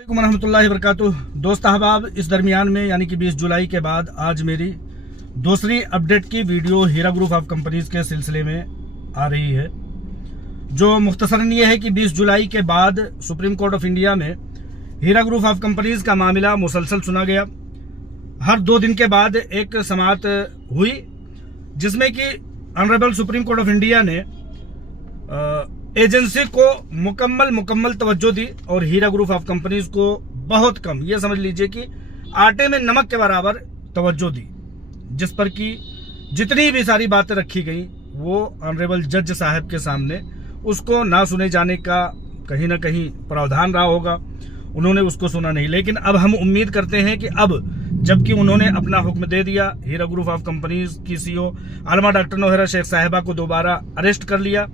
अस्सलामुअलैकुम वरहमतुल्लाहि वबरकातुह। दोस्त अहबाब, इस दरमियान में यानी कि 20 जुलाई के बाद आज मेरी दूसरी अपडेट की video Heera group of companies के सिलसिले में आ रही है, जो मुख्तसरन ये है कि 20 जुलाई के बाद सुप्रीम कोर्ट ऑफ इंडिया में हीरा ग्रुप ऑफ कंपनीज का मामला मुसलसल सुना गया। हर 2 दिन के बाद एक समाअत हुई जिसमें कि honourable supreme court of India ने एजेंसी को मुकम्मल तवज्जो दी और हीरा ग्रुप ऑफ कंपनीज को बहुत कम, ये समझ लीजिए कि आटे में नमक के बराबर तवज्जो दी, जिस पर कि जितनी भी सारी बातें रखी गई वो ऑनरेबल जज साहब के सामने उसको ना सुने जाने का कहीं ना कहीं प्रावधान रहा होगा। उन्होंने उसको सुना नहीं, लेकिन अब हम उम्मीद करते हैं कि अब जबकि उन्होंने अपना हुक्म दे दिया, हीरा ग्रुप ऑफ कंपनीज की सीईओ आलमा डॉक्टर नोहरा शेख साहिबा को दोबारा अरेस्ट कर लिया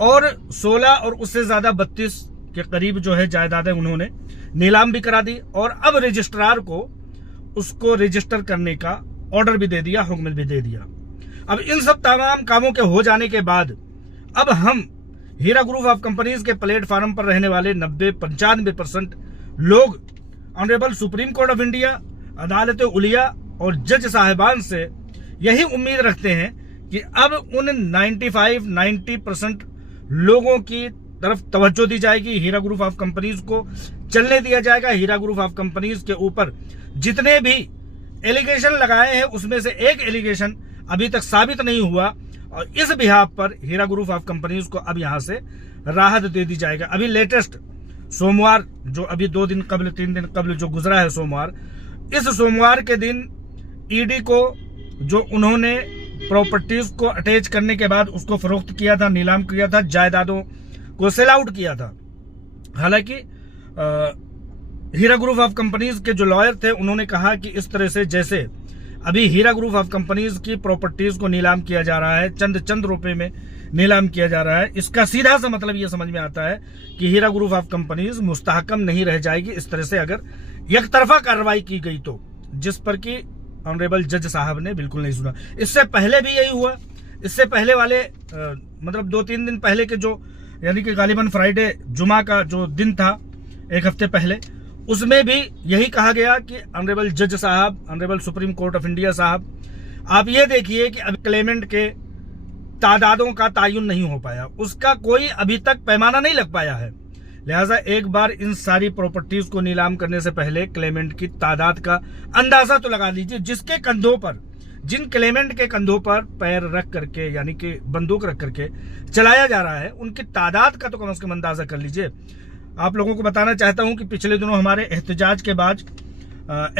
और 16 और उससे ज्यादा 32 के करीब जो है जायदादें उन्होंने नीलाम भी करा दी और अब रजिस्ट्रार को उसको रजिस्टर करने का ऑर्डर भी दे दिया, हुक्म भी दे दिया। अब इन सब तमाम कामों के हो जाने के बाद अब हम हीरा ग्रुप ऑफ कंपनीज के प्लेटफार्म पर रहने वाले 90-95% लोग honourable supreme court of India, अदालत उलिया और जज साहिबान से यही उम्मीद रखते हैं कि अब उन 95-90% लोगों की तरफ तवज्जो दी जाएगी, हीरा ग्रुप ऑफ कंपनीज को चलने दिया जाएगा। हीरा ग्रुप ऑफ कंपनीज के ऊपर जितने भी एलिगेशन लगाए हैं उसमें से एक एलिगेशन अभी तक साबित नहीं हुआ और इस बिहाफ पर हीरा ग्रुप ऑफ कंपनीज को अब यहां से राहत दे दी जाएगा। अभी लेटेस्ट सोमवार, जो अभी 2 दिन कबल 3 दिन कबल जो गुजरा है सोमवार, इस सोमवार के दिन ईडी को जो उन्होंने प्रॉपर्टीज को अटैच करने के बाद उसको फरोख्त किया था, नीलाम किया था, जायदादों को सेल आउट किया था। हालांकि हीरा ग्रुप ऑफ कंपनीज के जो लॉयर थे उन्होंने कहा कि इस तरह से जैसे अभी हीरा ग्रुप ऑफ कंपनीज की प्रॉपर्टीज को नीलाम किया जा रहा है, चंद रुपए में नीलाम किया जा रहा है, इसका सीधा सा मतलब ये समझ में आता है कि हीरा ग्रुप ऑफ कंपनीज मुस्तहकम नहीं रह जाएगी इस तरह से अगर एक तरफा कार्रवाई की गई तो, जिस पर कि ऑनरेबल जज साहब ने बिल्कुल नहीं सुना। इससे पहले भी यही हुआ। इससे पहले वाले मतलब 2-3 दिन पहले के जो यानी कि गालिबन फ्राइडे जुमा का जो दिन था 1 हफ्ते पहले, उसमें भी यही कहा गया कि ऑनरेबल जज साहब, honourable supreme court of India साहब, आप ये देखिए कि अब क्लेमेंट के तादादों का तायुन नहीं हो पाया, उसका कोई अभी तक पैमाना नहीं लग पाया है। लिहाजा एक बार इन सारी प्रॉपर्टीज को नीलाम करने से पहले क्लेमेंट की तादाद का अंदाजा तो लगा लीजिए, जिसके कंधों पर, जिन क्लेमेंट के कंधों पर पैर रख करके यानी कि बंदूक रख करके चलाया जा रहा है, उनकी तादाद का तो कम से कम अंदाजा कर लीजिए। आप लोगों को बताना चाहता हूं कि पिछले दिनों हमारे एहतजाज के बाद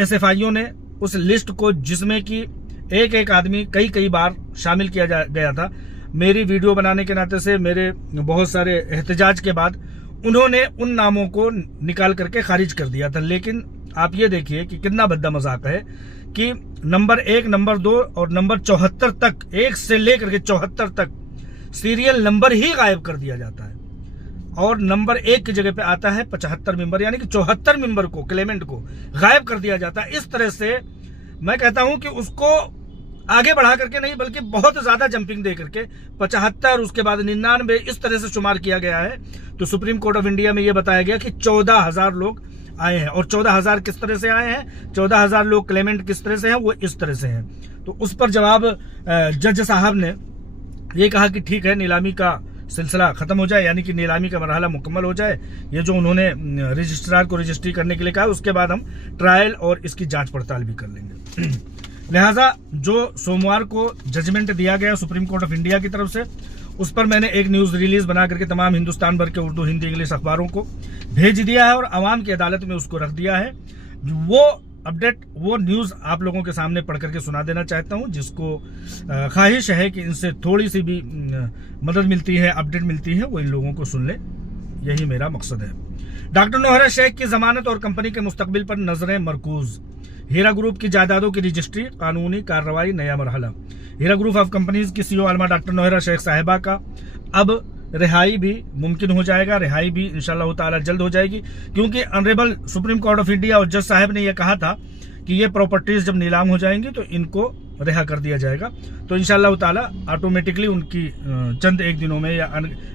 SFIO ने उस लिस्ट को, जिसमें कि एक आदमी कई बार शामिल किया गया था, मेरी वीडियो बनाने के नाते से मेरे बहुत सारे एहतजाज के बाद उन्होंने उन नामों को निकाल करके खारिज कर दिया था। लेकिन आप ये देखिए कि कितना भद्दा मजाक है कि नंबर 1, नंबर 2 और नंबर 74 तक, 1 से लेकर के 74 तक सीरियल नंबर ही गायब कर दिया जाता है और नंबर 1 की जगह पे आता है 75 मेंबर, यानी कि 74 मेंबर को, क्लेमेंट को गायब कर दिया जाता है। इस तरह से मैं कहता हूं कि उसको आगे बढ़ा करके नहीं बल्कि बहुत ज्यादा जंपिंग दे करके 75, उसके बाद 99, इस तरह से शुमार किया गया है। तो सुप्रीम कोर्ट ऑफ इंडिया में यह बताया गया कि 14,000 लोग आए हैं और 14,000 किस तरह से आए हैं, 14,000 लोग क्लेमेंट किस तरह से हैं, वो इस तरह से हैं। तो उस पर जवाब जज साहब ने ये कहा कि ठीक है, नीलामी का सिलसिला खत्म हो जाए, यानी कि नीलामी का मरहला मुकम्मल हो जाए, ये जो उन्होंने रजिस्ट्रार को रजिस्ट्री करने के लिए कहा, उसके बाद हम ट्रायल और इसकी जांच पड़ताल भी कर लेंगे। लिहाजा जो सोमवार को जजमेंट दिया गया सुप्रीम कोर्ट ऑफ इंडिया की तरफ से, उस पर मैंने एक न्यूज रिलीज बना करके तमाम हिंदुस्तान भर के उर्दू, हिंदी, इंग्लिश अखबारों को भेज दिया है और आवाम की अदालत में उसको रख दिया है। वो अपडेट, वो न्यूज आप लोगों के सामने पढ़ करके सुना देना चाहता हूं, जिसको ख्वाहिश है कि इनसे थोड़ी सी भी मदद मिलती है, अपडेट मिलती है, वो इन लोगों को सुन ले, यही मेरा मकसद है। डॉक्टर नोहरा शेख की जमानत और कंपनी के मुस्तकबिल पर नजरें मरकूज। हीरा ग्रुप की जायदादों की रजिस्ट्री, कानूनी कार्रवाई, नया मरहला। हीरा ग्रुप ऑफ कंपनीज की सीईओ आलमा डॉक्टर नोहरा शेख साहिबा का अब रिहाई भी मुमकिन हो जाएगा, रिहाई भी इंशाअल्लाह ताला जल्द हो जाएगी, क्योंकि honourable supreme court of India और जज साहब ने यह कहा था कि ये प्रॉपर्टीज जब नीलाम हो जाएंगी तो इनको रिहा कर दिया जाएगा। तो इंशाअल्लाह ताला ऑटोमेटिकली उनकी चंद एक दिनों में या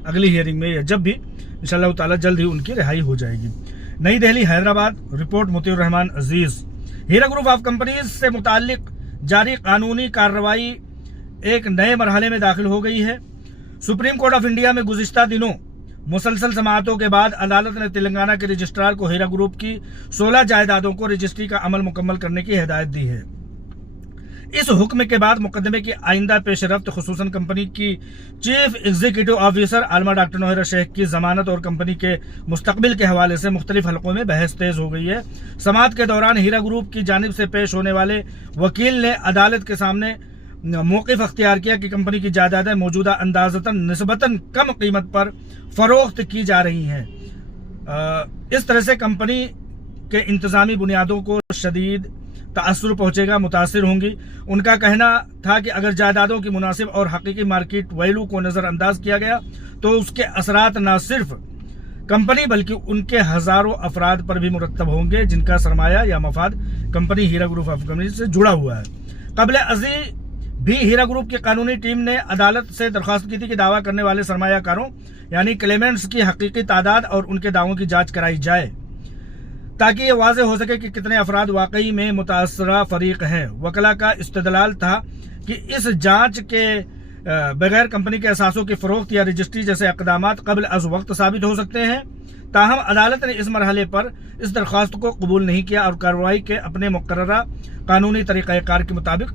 अगली हियरिंग में या जब भी इंशाअल्लाह ताला जल्द ही उनकी रिहाई हो जाएगी। नई Delhi, Hyderabad. Report मुतीउर Rahman Aziz. Heera group of companies से मुताल्लिक जारी कानूनी कार्रवाई एक नए मरहले में दाखिल हो गई है। सुप्रीम कोर्ट ऑफ इंडिया में गुज़िश्ता दिनों मुसलसल समाअतों के बाद अदालत ने तेलंगाना के रजिस्ट्रार को हीरा ग्रुप की 16 जायदादों को रजिस्ट्री का अमल मुकम्मल करने की हिदायत दी है। इस हुक्म के बाद मुकदमे की आइंदा पेशरफ्त, खुसूसन कंपनी की चीफ एग्जीक्यूटिव ऑफिसर आलमा डॉक्टर नोहरा शेख की जमानत और कंपनी के मुस्तकबिल के हवाले से मुख्तलिफ हलकों में बहस तेज हो गई है। समाअत के दौरान हीरा ग्रुप की जानिब से पेश होने वाले वकील ने अदालत के सामने मौक़िफ़ अख्तियार किया कि कंपनी की जायदादें मौजूदा अंदाज़तन निस्बतन कम कीमत पर फरोख्त की जा रही हैं। इस तरह से कंपनी के इंतजामी बुनियादों को शदीद तासुर पहुंचेगा, मुतासिर होंगी। उनका कहना था कि अगर जायदादों की मुनासिब और हकीकी मार्केट वैल्यू को नज़रअंदाज किया गया तो उसके असरात न सिर्फ कंपनी बल्कि उनके हजारों अफराद पर भी मुरत्तब होंगे जिनका सरमाया या मफाद company Heera group of company से जुड़ा हुआ है। कबल अज़ी भी हीरा ग्रुप की कानूनी टीम ने अदालत से दरख्वास्त की थी कि दावा करने वाले सरमायाकारों यानी क्लेमेंट्स की हकीकी तादाद और उनके दावों की जांच कराई जाए ताकि ये वाज़ेह हो सके कि कितने अफराद वाकई में मुतासरा फरीक हैं। वकला का इस्तदलाल था कि इस जांच के बगैर कंपनी के असासों की फरोख्त या रजिस्ट्री जैसे इक़दामात कबल अज़ वक्त साबित हो सकते हैं। ताहम अदालत ने इस मरहले पर इस दरख्वास्त को कबूल नहीं किया और कार्रवाई के अपने मुकर्ररा कानूनी तरीक़ाकार के मुताबिक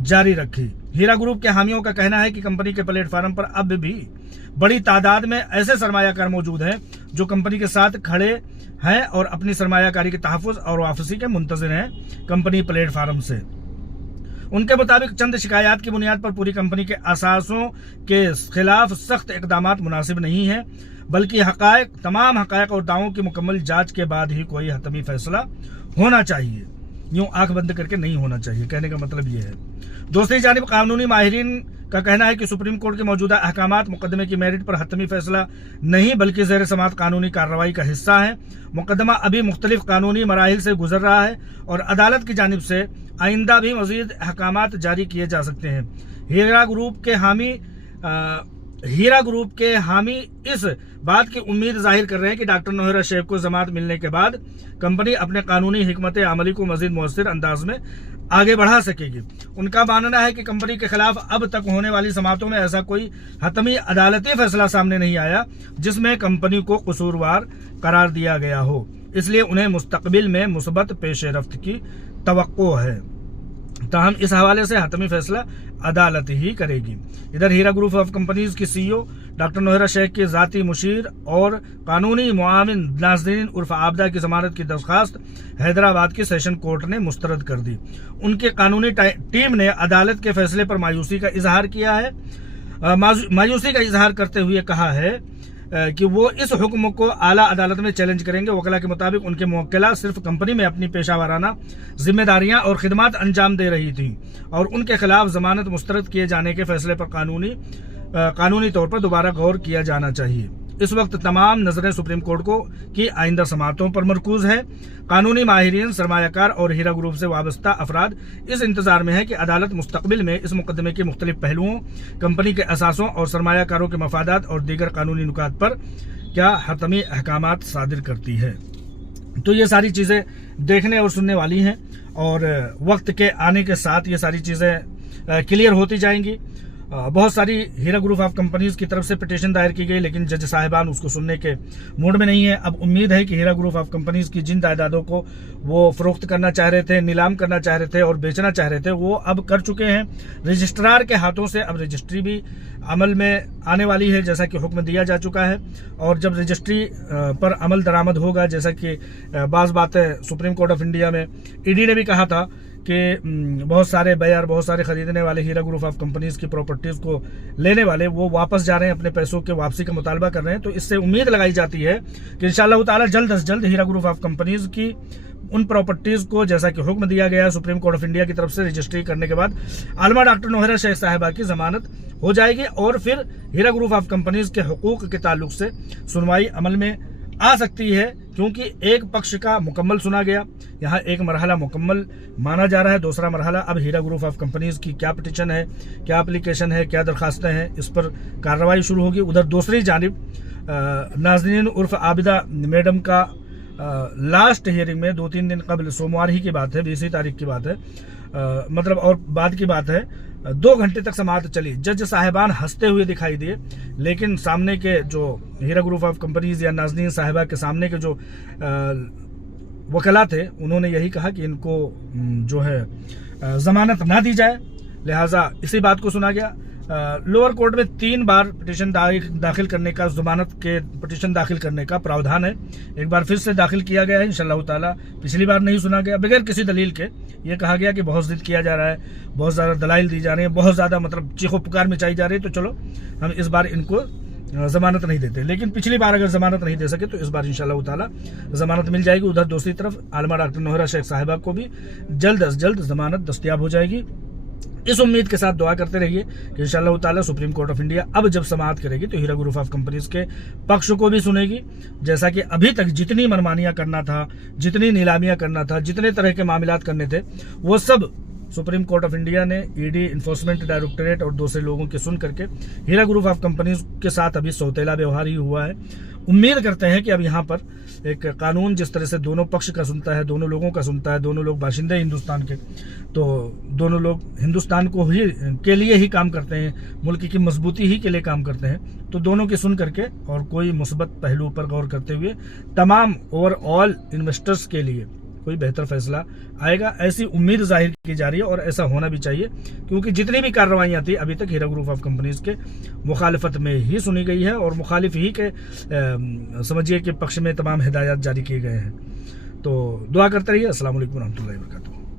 जारी रखी। हीरा ग्रुप के हामियों का कहना है कि कंपनी के प्लेटफार्म पर अब भी बड़ी तादाद में ऐसे सरमायाकार मौजूद हैं जो कंपनी के साथ खड़े हैं और अपनी सरमायाकारी के तहफ़्फ़ुज़ और वापसी के मुंतज़िर हैं कंपनी प्लेटफार्म से। उनके मुताबिक चंद शिकायत की बुनियाद पर पूरी कंपनी के असासों के खिलाफ सख्त इक़दामात मुनासिब नहीं है, बल्कि तमाम हक़ाइक़ और दावों की मुकम्मल जांच के बाद ही कोई हतमी फैसला होना चाहिए। यूं आंख बंद करके नहीं होना चाहिए, कहने का मतलब ये है। दूसरी जानिब कानूनी माहिरीन का कहना है कि सुप्रीम कोर्ट के मौजूदा अहकामात मुकदमे की मेरिट पर हतमी फैसला नहीं बल्कि ज़ेर समात कानूनी कार्रवाई का हिस्सा है। मुकदमा अभी मुख्तलिफ कानूनी मराहिल से गुजर रहा है और अदालत की जानिब से आइंदा भी मज़ीद अहकामात जारी किए जा सकते हैं। हीरा ग्रुप के हामी इस बात की उम्मीद जाहिर कर रहे हैं कि डॉक्टर नोहरा शेख को जमानत मिलने के बाद कंपनी अपने कानूनी हिकमत अमली को मजीद मुअस्सिर अंदाज में आगे बढ़ा सकेगी। उनका मानना है कि कंपनी के खिलाफ अब तक होने वाली समाअतों में ऐसा कोई हतमी अदालती फैसला सामने नहीं आया जिसमें कंपनी को कसूरवार करार दिया गया हो, इसलिए उन्हें मुस्तकबिल में मुस्बत पेशरफ्त की तवक्को है। ताहम इस हवाले से हतमी फैसला अदालत ही करेगी। इधर हीरा ग्रुप ऑफ कंपनीज की सीईओ डॉक्टर नोहरा शेख के जाती मुशीर और कानूनी मुआविन नाज़रीन उर्फ आबदा की जमानत की दरख्वास्त हैदराबाद की सेशन कोर्ट ने मुस्तरद कर दी। उनकी कानूनी टीम ने अदालत के फैसले पर मायूसी का इजहार किया है। मायूसी का इजहार करते हुए कहा है कि वो इस हुक्म को आला अदालत में चैलेंज करेंगे। वकला के मुताबिक उनके मुवक्किला सिर्फ कंपनी में अपनी पेशावराना जिम्मेदारियां और खिदमात अंजाम दे रही थी और उनके खिलाफ जमानत मुस्तरद किए जाने के फैसले पर कानूनी तौर पर दोबारा गौर किया जाना चाहिए। इस वक्त तमाम नजरें सुप्रीम कोर्ट की आइंदा समाअतों पर मरकूज है। कानूनी माहिरीन, सरमायाकार और हीरा ग्रुप से वाबस्ता अफराद इस इंतजार में है कि अदालत मुस्तकबिल में इस मुकदमे के मुख्तलिफ पहलुओं, कंपनी के असासों और सरमायाकारों के मफादात और दीगर कानूनी नुकात पर क्या हतमी अहकामात सादिर करती है। तो ये सारी चीज़ें देखने और सुनने वाली हैं और वक्त के आने के साथ ये सारी चीज़ें क्लियर होती जाएंगी। बहुत सारी हीरा ग्रुप ऑफ कंपनीज की तरफ से पिटीशन दायर की गई, लेकिन जज साहिबान उसको सुनने के मूड में नहीं है। अब उम्मीद है कि हीरा ग्रुप ऑफ कंपनीज की जिन जायदादों को वो फरोख्त करना चाह रहे थे, नीलाम करना चाह रहे थे और बेचना चाह रहे थे, वो अब कर चुके हैं। रजिस्ट्रार के हाथों से अब रजिस्ट्री भी अमल में आने वाली है, जैसा कि हुक्म दिया जा चुका है। और जब रजिस्ट्री पर अमल दरामद होगा, जैसा कि बाज़ बातें सुप्रीम कोर्ट ऑफ इंडिया में ईडी ने भी कहा था कि बहुत सारे बायर, बहुत सारे खरीदने वाले हीरा ग्रुप ऑफ कंपनीज की प्रॉपर्टीज को लेने वाले वो वापस जा रहे हैं, अपने पैसों के वापसी का मुतालबा कर रहे हैं। तो इससे उम्मीद लगाई जाती है कि इंशाअल्लाह ताला जल्द से जल्द हीरा ग्रुप ऑफ कंपनीज की उन प्रॉपर्टीज को, जैसा कि हुक्म दिया गया है सुप्रीम कोर्ट ऑफ इंडिया की तरफ से, रजिस्ट्री करने के बाद आलमा डॉक्टर नोहरा शेख साहिबा की जमानत हो जाएगी और फिर हीरा ग्रुप ऑफ कंपनीज के हुकूक के ताल्लुक से सुनवाई अमल में आ सकती है, क्योंकि एक पक्ष का मुकम्मल सुना गया। यहाँ एक मरहला मुकम्मल माना जा रहा है। दूसरा मरहला अब हीरा ग्रुप ऑफ कंपनीज की क्या पिटीशन है, क्या एप्लीकेशन है, क्या दरखास्तें हैं, इस पर कार्रवाई शुरू होगी। उधर दूसरी जानिब नाज़रीन उर्फ आबिदा मैडम का लास्ट हियरिंग में 2-3 दिन कबल, सोमवार ही की बात है, 20 तारीख की बात है, मतलब और बाद की बात है, 2 घंटे तक समाअत चली। जज साहिबान हंसते हुए दिखाई दिए, लेकिन सामने के जो हीरा ग्रुप ऑफ कंपनीज या नाज़नीन साहिबा के सामने के जो वकला थे, उन्होंने यही कहा कि इनको जो है जमानत ना दी जाए, लिहाजा इसी बात को सुना गया। लोअर कोर्ट में 3 बार पिटीशन दाखिल करने का, जमानत के पिटीशन दाखिल करने का प्रावधान है। एक बार फिर से दाखिल किया गया है इंशाअल्लाह ताला। पिछली बार नहीं सुना गया, बगैर किसी दलील के ये कहा गया कि बहुत जिद किया जा रहा है, बहुत ज़्यादा दलाइल दी जा रही है, बहुत ज़्यादा मतलब चीखो पुकार मचाई जा रही है, तो चलो हम इस बार इनको जमानत नहीं देते। लेकिन पिछली बार अगर जमानत नहीं दे सके तो इस बार इंशाअल्लाह ताला जमानत मिल जाएगी। उधर दूसरी तरफ आलमा डॉक्टर नोहरा शेख साहिबा को भी जल्द अज जल्द जमानत दस्तयाब हो जाएगी। इस उम्मीद के साथ दुआ करते रहिए कि इंशाअल्लाह ताला सुप्रीम कोर्ट ऑफ इंडिया अब जब समाअत करेगी तो हीरा ग्रुप ऑफ कंपनीज के पक्ष को भी सुनेगी। जैसा कि अभी तक जितनी मनमानियां करना था, जितनी नीलामियां करना था, जितने तरह के मामलात करने थे, वो सब सुप्रीम कोर्ट ऑफ इंडिया ने ईडी, इन्फोर्समेंट डायरेक्टरेट और दूसरे लोगों की सुन करके हीरा ग्रुप ऑफ कंपनीज के साथ अभी सौतेला व्यवहार ही हुआ है। उम्मीद करते हैं कि अब यहाँ पर एक कानून जिस तरह से दोनों पक्ष का सुनता है, दोनों लोगों का सुनता है, दोनों लोग बाशिंदे हिंदुस्तान के, तो दोनों लोग हिंदुस्तान को ही के लिए ही काम करते हैं, मुल्क की मजबूती ही के लिए काम करते हैं, तो दोनों की सुन करके और कोई मुस्बत पहलू पर गौर करते हुए तमाम ओवरऑल इन्वेस्टर्स के लिए कोई बेहतर फैसला आएगा, ऐसी उम्मीद जाहिर की जा रही है। और ऐसा होना भी चाहिए, क्योंकि जितनी भी कार्रवाइयाँ थी अभी तक हीरा ग्रुप ऑफ कंपनीज के मुखालिफत में ही सुनी गई है और मुखालिफ ही के समझिए कि पक्ष में तमाम हिदायत जारी किए गए हैं। तो दुआ करते रहिए। अस्सलाम वालेकुम रहमतुल्लाहि व बरकातहू।